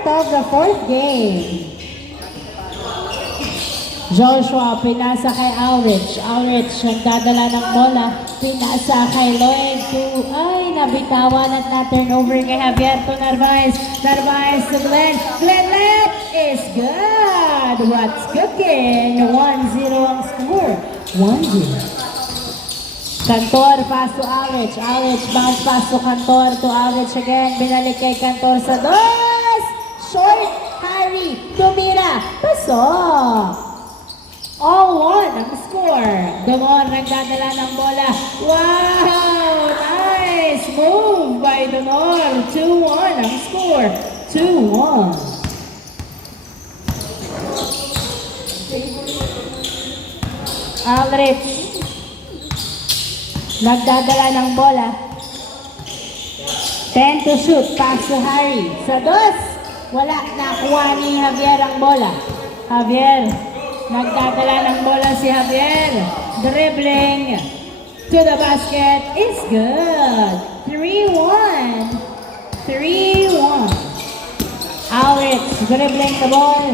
Of the fourth game. Joshua, pinasa kay Aurich. Aurich, nagdadala ng bola. Pinasa kay Lloyd. Ay, nabitawan at na-turnover kay Javier to Narvaez. Narvaez to Glenn. Glenn Lett is good. What's cooking? 1-0 ang score. 1-0. Cantor, pass to Aurich. Aurich, bounce pass to Cantor. To Aurich again. Binalik kay Cantor sa dos. Short, Harry, tumira, pasok. All one ang score. Donor nagdadala ng bola. Wow! Nice move by Donor. 2-1 ang score. 2-1. Alrich nagdadala ng bola. 10 to shoot. Pass to Harry. Sa dos. Wala, nakuha ni Javier ang bola. Javier, nagdadala ng bola si Javier. Dribbling to the basket is good. 3-1. 3-1. Alex, dribbling the ball.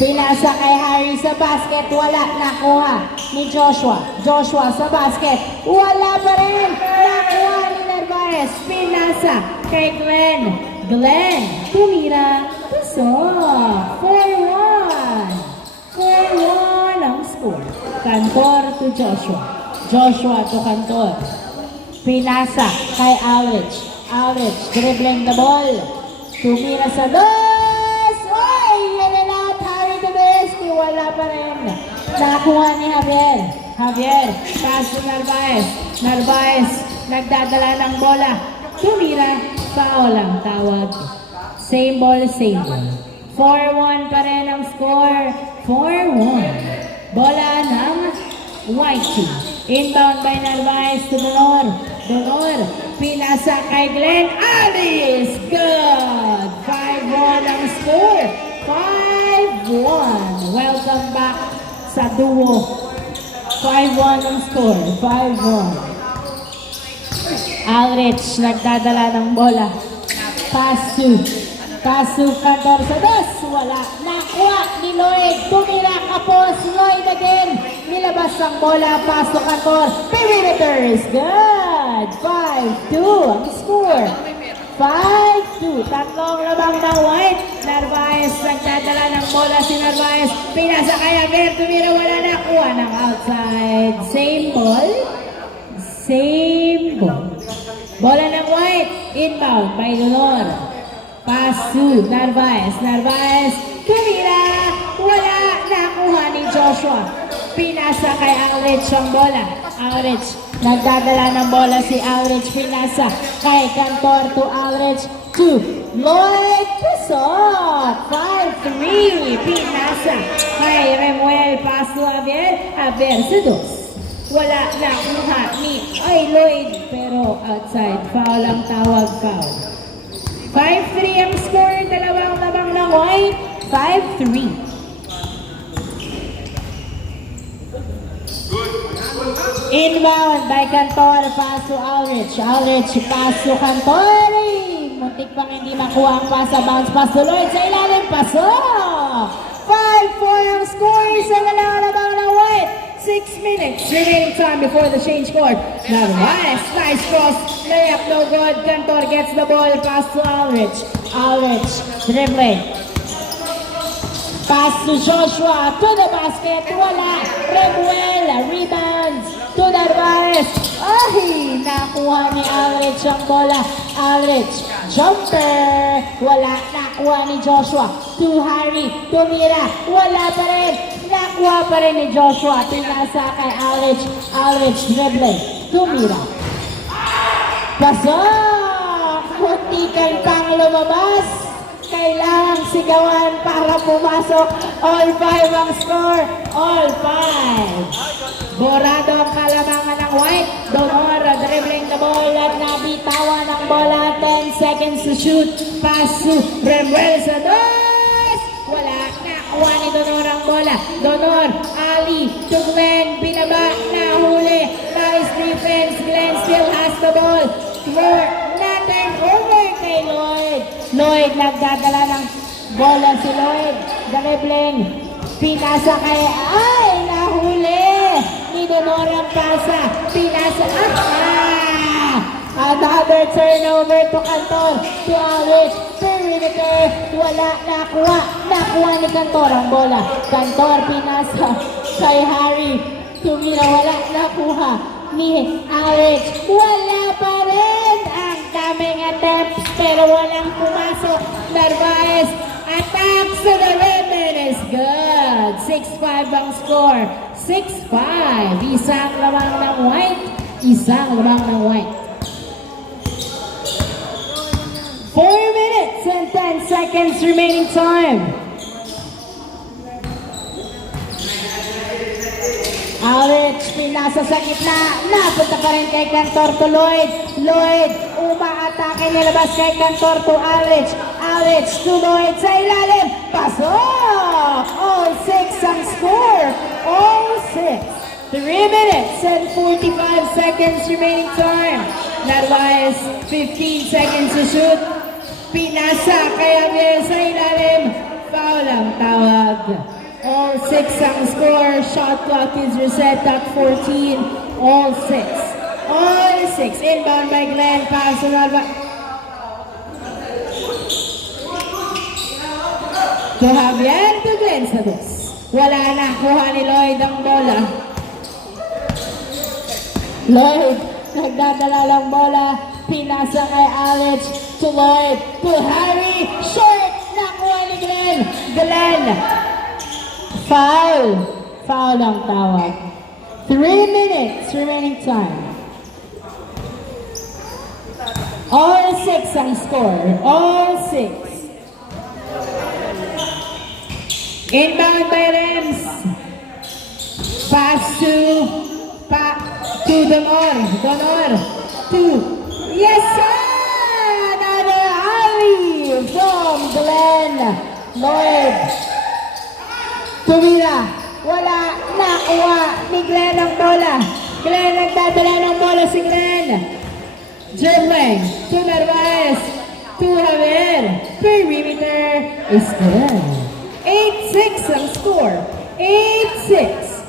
Pinasa kay Harry sa basket. Wala, nakuha ni Joshua. Joshua sa basket. Wala pa rin. Nakuha ni Narvaez. Pinasa kay Glenn. Glenn, tumira, pasok. 4-1. 4-1 ang score. Cantor to Joshua. Joshua to Cantor. Pinasa kay Aurich. Aurich, dribbling the ball. Tumira sa dos. Oy, yalalat, Harry to Besky. Wala pa rin. Nakuha ni Javier. Javier, pass to Narvaez. Narvaez, nagdadala ng bola. Tumira, foul ang tawag. Same ball, same ball. 4-1 pa rin ang score. 4-1. Bola ng white team. Inbound by Narvaez to Donor. Donor, pinasa kay Glenn. Alice, good. 5-1 ang score. 5-1. Welcome back sa duo. 5-1 ang score. 5-1. Alrich, nagdadala ng bola. Pasu. Pasu, Cantor sa dos. Wala. Nakuha ni Lloyd. Tumira kapos. Lloyd again. Nilabas ang bola. Pasu, Cantor. Perimeters. Good. 5-2 ang score. 5-2. Tatlong labang ng white. Narvaez, nagdadala ng bola si Narvaez. Pinasa kaya Javier. Tumira. Wala, nakuha ng outside. Same ball. Same ball. Bola ng white, inbound by Donor. Pass to Narvaez. Narvaez, tumira. Wala, nakuha ni Joshua. Pinasa kay Aurich ang bola. Aurich, nagdadala ng bola si Aurich. Pinasa kay Cantor to Aurich. 2, Lloyd, pasok. 5-3, pinasa kay Remuel. Pass to Javier. Javier sa dos. Wala na kuha ni Lloyd, pero outside. Foul ang tawag, foul. 5-3 ang score. Dalawang labang ng white. 5-3. Inbound by Cantor. Pass to Aurich. Aurich, pass to Cantor. Muntik pang hindi makuha ang pass. Bounce pass to Lloyd. Sa ilalim, pasok. 5-4 ang score. Sa dalawang labang ng white. 6 minutes remaining time before the change court. Narvaez, nice cross, layup no good. Cantor gets the ball, pass to Aurich. Aurich, dribbling. Pass to Joshua, to the basket, wala. Remuel, rebounds to Narvaez. Ay, nakuha ni Aurich ang bola. Aurich, jumper, wala. Nakuha ni Joshua, to Harry, tumira, wala pa rin. Nakuha pa rin ni Joshua. Pinasa kay Aurich. Aurich dribbling. Tumira. Pasok! Muntikan pang lumabas. Kailangang sigawan para pumasok. All 5 ang score. All 5. Borado ang kalamangan ng white. Donor dribbling the ball at nabitawan ang bola. 10 seconds to shoot. Pass to Remuel sa dos. Wala. Nakuha ni Donor ang bola. Donor, Ali, to Glenn, binaba, nahuli. Nice defense. Glenn still has the ball. Throw, na-turn over kay Lloyd. Lloyd nagdadala ng bola si Lloyd. Dribbling. Pinasa kay... Ay! Nahuli! Ni Donor ang pasa. Pinasa... Another turnover to Cantor. To Alex. Perimeter. Wala. Nakuha. Nakuha ni Cantor ang bola. Cantor pinasa kay Harry. Tumira. Wala. Nakuha ni Alex. Wala pa rin. Ang daming attempts pero walang pumasok. Narvaez. Attacks to the rim. It is good. 6-5 ang score. 6-5. Isang lamang ng white. Isang lamang ng white. 4 minutes and 10 seconds remaining time. Alex, pinasa sa gitna. Napunta pa rin kay Cantor to Lloyd. Lloyd, umaatake nilabas kay Cantor to Alex. Alex to Lloyd sa ilalim. Pasok! All 6 ang score. All 6. 3 minutes and 45 seconds remaining time. Narvaez, 15 seconds to shoot. Pinasa kay Javier sa ilalim. Foul ang tawag. All 6 ang score. Shot clock is reset at 14. All 6. All 6. Inbound by Glenn. Pass to Narvaez. To Javier, to Glenn sa dos. Wala na. Kuha ni Lloyd ang bola. Lloyd, nagdadala lang bola. Pinasa kay Alex. To Lloyd. To Harry. Short. Nakuha ni Glenn. Glenn. Foul. Foul ang tawag. 3 minutes remaining time. All 6 ang score. All 6. Inbound by Rems. Pass to Donor. Donor. To. Yes, sir! Another alley from Glenn. Lloyd. Tumira. Wala. Nakuha ni Glenn ang bola. Glenn nagdadala ng bola si Glenn. Dribbling. To Narvaez. To Javier. Perimeter is good. 8-6 ang score. 8-6.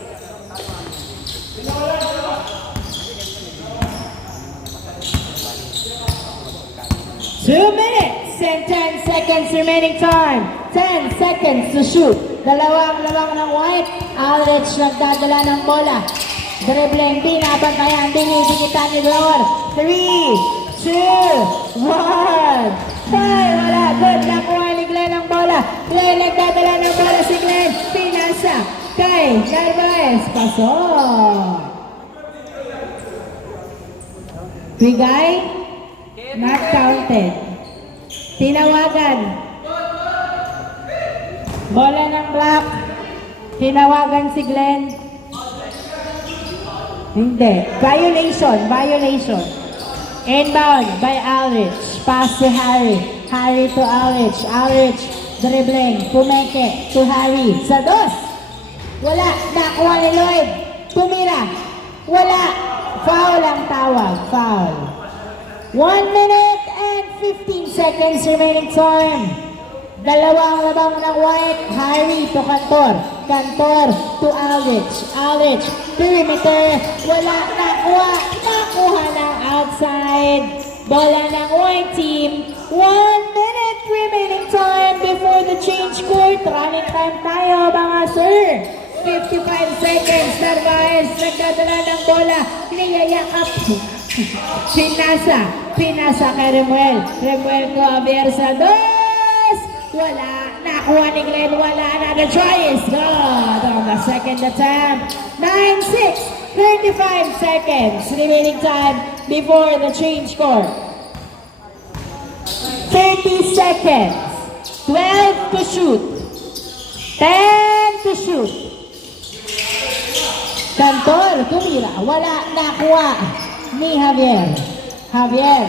Two minutes and 10 seconds remaining time. 10 seconds to shoot. Dalawang lamang ng white. Alex nagdadala ng bola. Dribbling, binabantayan, dinidikitan ni Dor. 3, 2, 1. Ay, wala. Good. Nakuha ni Glenn ang bola. Glenn nagdadala ng bola si Glenn. Pinasa kay Narvaez. Pasok. Bigay. Not counted. Tinawagan. Bola ng black. Tinawagan si Glenn. Hindi. Violation. Violation. Inbound by Alex. Pass to Harry. Harry to Alex. Alex dribbling. Pumeke to Harry. Sa dos. Wala. Nakuha ni Lloyd. Tumira. Wala. Foul ang tawag. Foul. 1 minute and 15 seconds remaining time. Dalawang labang ng white. Harry to Cantor. Cantor to Alex. Alex. Perimeter. Wala. Nakuha. Nakuha ng outside. Bola ng white team. 1 minute remaining time before the change court. Running time tayo mga sir. 55 seconds. Narvaez nagdadala ng bola. Niyayakap. Pinasa kay Remuel. Remuel to Javier sa dos. Wala. Nakuha ni Glenn. Wala. Another try is good on the second attempt. 9-6. 35 seconds remaining time before the change court. 30 seconds. 12 to shoot. 10 to shoot. Cantor, tumira. Wala. Nakuha ni Javier. Javier.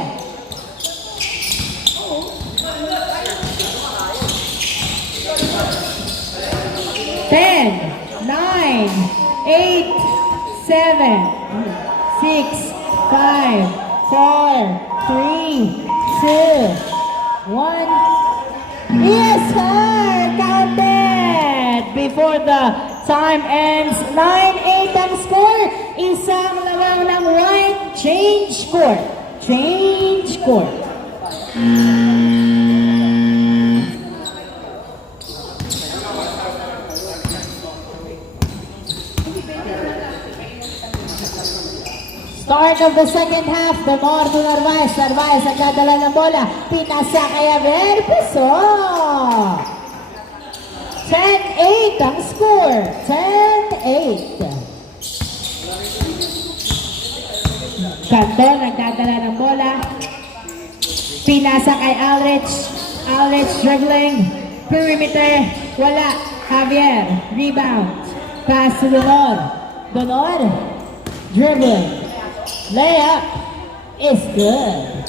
Ten, 9, 8, 7, 6, 5, 4, 3, 2, 1. Yes, sir! Counted! Before the time ends, 9-8 ang score. Isang lawang ng white. Change court. Change court. Start of the second half, Donor to Narvaez. Narvaez ang dadala ng bola. Pinasa kay Javier Puso. 10-8 ang score. 10-8. Canton nagdadala ng bola. Pinasa kay Alrich. Alrich dribbling. Perimeter. Wala. Javier. Rebound. Pass to Donor. Donor. Dribbling. Layup is good.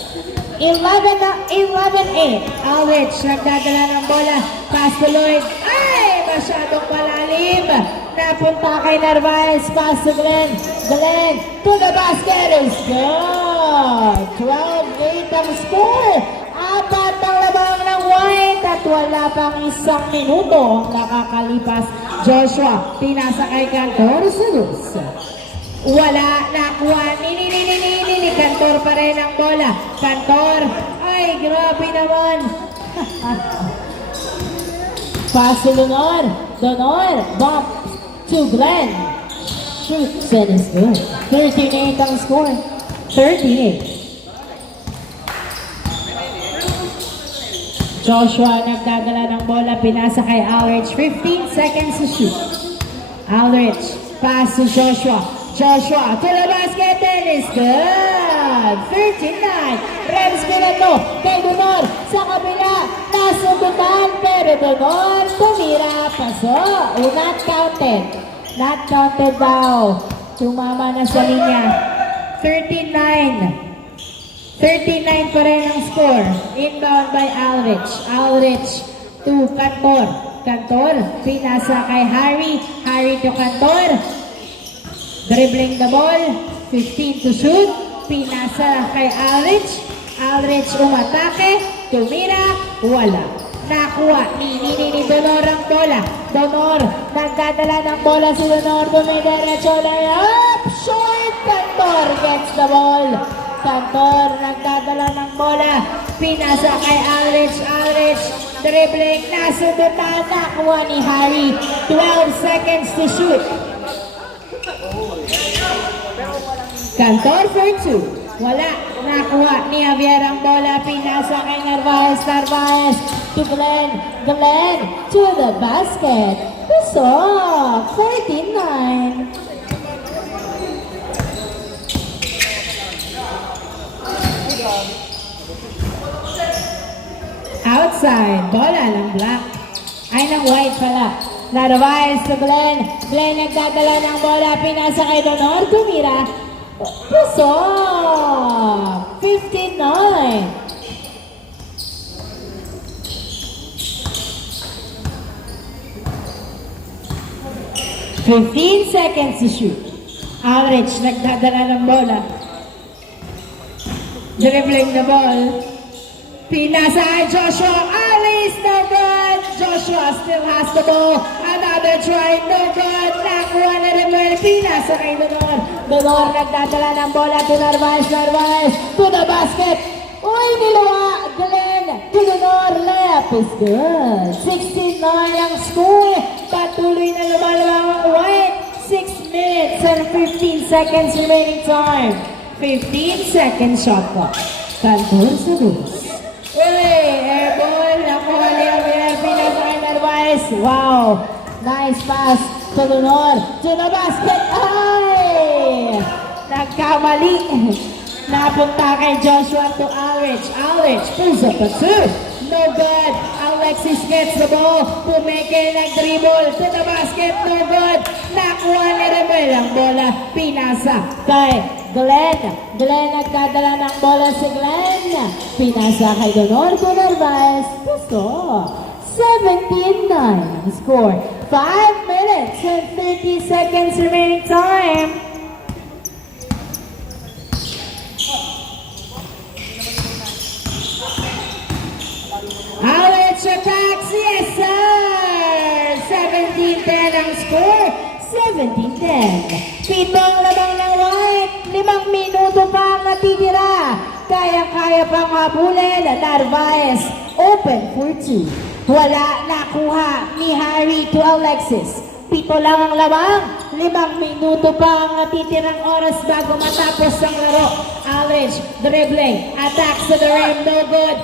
11-8. Alrich nagdadala ng bola. Pass to Lloyd. Ay! Masyadong malalim. Napunta kay Narvaez. Pass to Glenn. Glenn to the basket is good. 12-8 ang score. Apat ang labang ng white at wala pang isang minuto ang nakakalipas. Joshua, pinasa kay Cantor sa dus. Wala, nakuha, ni Cantor pa rin ang bola. Cantor, ay grabe naman. Pass to Donor. Donor, bump to Glenn. Shoots and is good. 13-8 ang score. 38. Joshua nagdadala ng bola, pinasa kay Alrich. 15 seconds to shoot. Alrich, pass to Joshua. Joshua to the basket and is good. 13-9. Revs ko na to kay Donor sa kabila. Nasubutan pero Donor tumira. Paso. Not counted. Not counted daw. Tumama na sa linya. 13-9. 39 pa rin ang score. Inbound by Alrich. Alrich to Cantor. Cantor, pinasa kay Harry. Harry to Cantor. Dribbling the ball. 15 to shoot. Pinasa kay Alrich. Alrich umatake. Tumira. Wala. Nakuha. Ni Donor ang bola. Donor. Nagdadala ng bola si Donor. Dumidiretso layup. Short. Cantor gets the ball. Cantor nagdadala ng bola. Pinasa kay Alrich. Alrich dribbling. Nasubutan. Nakuha ni Harry. 12 seconds to shoot. Cantor for 2. Wala. Nakuha ni Javier ang bola. Pinasa kay Narvaez. Narvaez to Glenn. Glenn to the basket. Puso. 14-9. Outside, bola ng black. Ay, ng white pala. Narvaez to Glenn. Glenn nagdadala ng bola. Pinasa kay Donor. Tumira. Puso. 15-9. 15 seconds to shoot. Alrich nagdadala ng bola. Dribbling the ball. Pinasa kay Joshua. Alice, no good. Joshua still has the ball. Another try, no good. Nakuha na rin mo. Pinasa kay Donor. Donor nagdadala ng bola to Narvaez. Narvaez to the basket. Uy, nilawa. Glenn to Donor. Layup is good. 16-9 ang score. Patuloy na lumalawang ang white. 6 minutes and 15 seconds remaining time. 15 seconds shot clock. Cantor sa dus. Uy, airball. Nakuha ni Javier. Pinasa kay Narvaez. Wow. Nice pass to Donor. To the basket. Ay! Nagkamali. Napunta kay Joshua to Alrich. Alrich pulls up a 2. No good. Alexis gets the ball. Pumeke nag-dribble. To the basket. No good. Nakuha ni Rebel ang bola. Pinasa kay Glenn. Glenn nagdadala ng bola si Glenn. Pinasa kay Donor to Narvaez. Gusto. 17-9 score. 5 minutes and 30 seconds remaining time. score, 17-10. Pitong lamang ng white, 5 minuto pa ang natitira. Kaya-kaya pang habulin, Narvaez, open for 2. Wala nakuha ni Harry to Alexis. 7 lang ang lamang, 5 minuto pa ang natitirang oras bago matapos ang laro. Aldridge, dribbling, attacks to the rim, no good.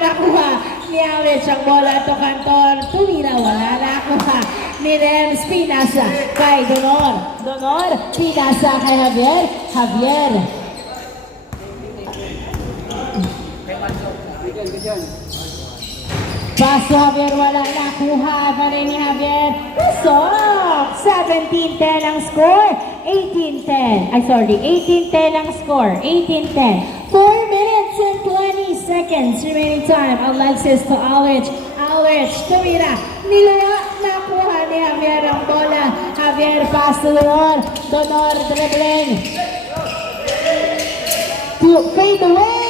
Nakuha ni Aldridge ang bola to Cantor. Tumira, wala nakuha ni Rems. Pinasa kay Donor. Donor, pinasa kay Javier. Javier. Paso Javier, wala nakuha pa rin ni Javier. Pasok! 17-10 ang score. 18-10. 18-10 ang score. 18-10. 4 minutes and 20 seconds remaining time. Alexis to Aldridge. Aldridge, tumira. Niluwa, nakuha ni Javier ang bola. Javier, pass to Donor. Donor, dribbling. Fade away.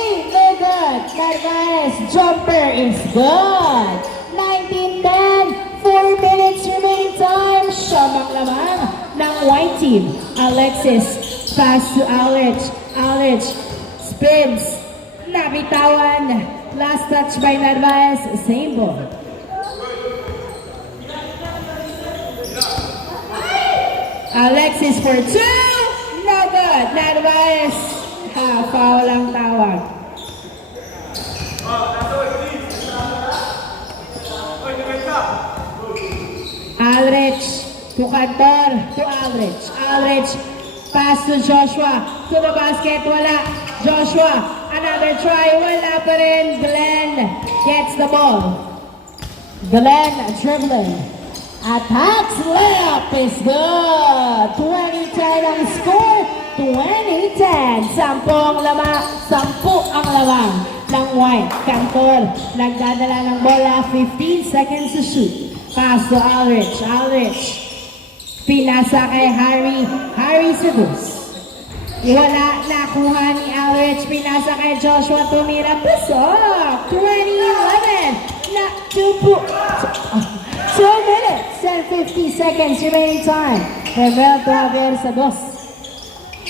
Good. Narvaez, jumper is good. 19-10, 4 minutes remaining time. Siyamang lamang ng white team. Alexis, pass to Aldridge. Aldridge, spins. Nabitawan. Last touch by Narvaez. Same ball. Alexis for 2. No good. Narvaez. Foul ang tawag. Aldridge to Cantor, to Aldridge. Aldridge, pass to Joshua, to the basket, wala. Joshua, another try, wala pa rin. Glenn gets the ball. Glenn dribbling. Attacks, layup is good. 20-10 ang score. 20-10. 10 ang lamang ng white. Cantor, nagdadala ng bola. 15 seconds to shoot. Pass to Aldridge. Aldridge. Pinasa kay Harry. Harry Ceballos. Wala nakuha ni Aldridge. Pinasa kay Joshua. Tumira. Pasok. 20-11. 2 minutes and 50 seconds remaining time. Revel to Javier Ceballos.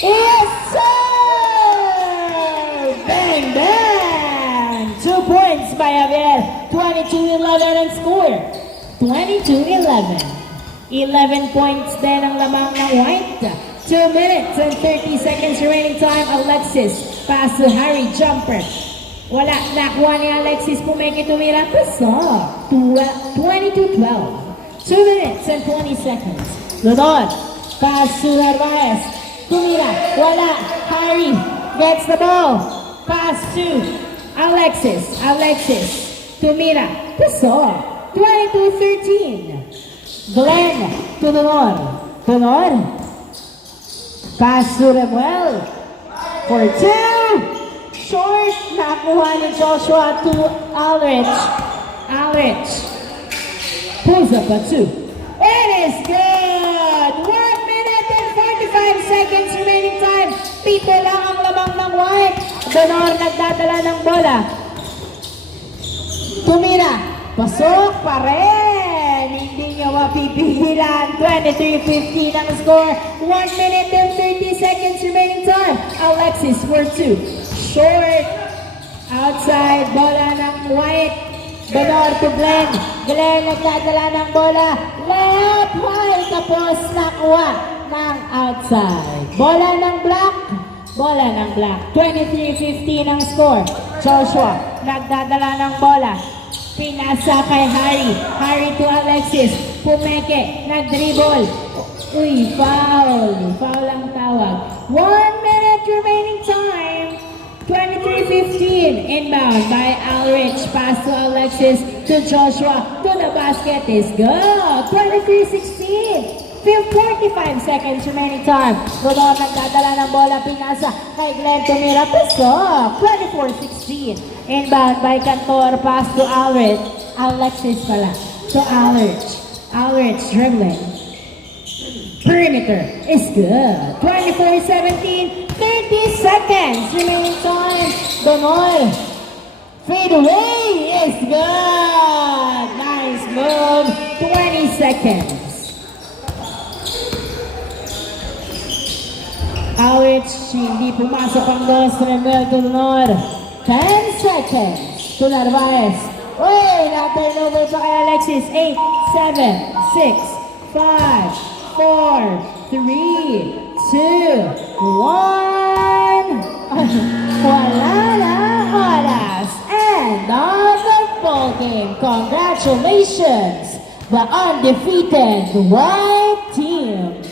Yes, sir! Bang, bang! 2 points by Javier. 22-11 and score. 22-11. 11 points din ang lamang ng white. 2 minutes and 30 seconds remaining time. Alexis, pass to Harry, jumper. Wala, nakuha ni Alexis, Pumeke tumira. Pasok. 22-12. 2 minutes and 20 seconds. Lunod, pass to Narvaez. Tumira, wala. Harry gets the ball. Pass to Alexis. Alexis, tumira. Pasok. 22-13. Glenn to Donor. Donor. Pass to Remuel. For 2. Short. Nakuha ni Joshua to Aldridge. Aldridge. Pulls up a 2. It is good. 1 minute and 45 seconds remaining time. 7 lang ang lamang ng white. Donor nagdadala ng bola. Tumira. Pasok pa rin. Hindi niya mapipigilan. 23-15 ang score. 1 minute and 30 seconds remaining time. Alexis for 2. Short. Outside. Bola ng white. Donor to Glenn. Glenn nagdadala ng bola. Layup high. Tapos nakuha ng outside. Bola ng black. Bola ng black. 23-15 ang score. Joshua nagdadala ng bola. Pinasa kay Harry. Harry to Alexis. Pumeke. Nag-dribble. Uy, foul. Foul ang tawag. 1 minute remaining time. 23-15. Inbound by Aldridge. Pass to Alexis. To Joshua. To the basket is good. 23-16. 45 seconds remaining time. Donor nagdadala ng bola. Pinasa kay Glenn tumira. Pasok. 24-16. Inbound by Cantor. Pass to Aldridge. Alexis pala. To Aldridge. Aldridge dribbling. Perimeter is good. 24-17. 30 seconds remaining time. Donor. Fade away is good. Nice move. 20 seconds. Awits, hindi pumasok ang dos, Remel Tulnor. 10 seconds to Narvaez. Uy, na-turnover pa kay Alexis. 8, 7, 6, 5, 4, 3, 2, 1. Wala na oras. And on the ball game, congratulations, the undefeated white team.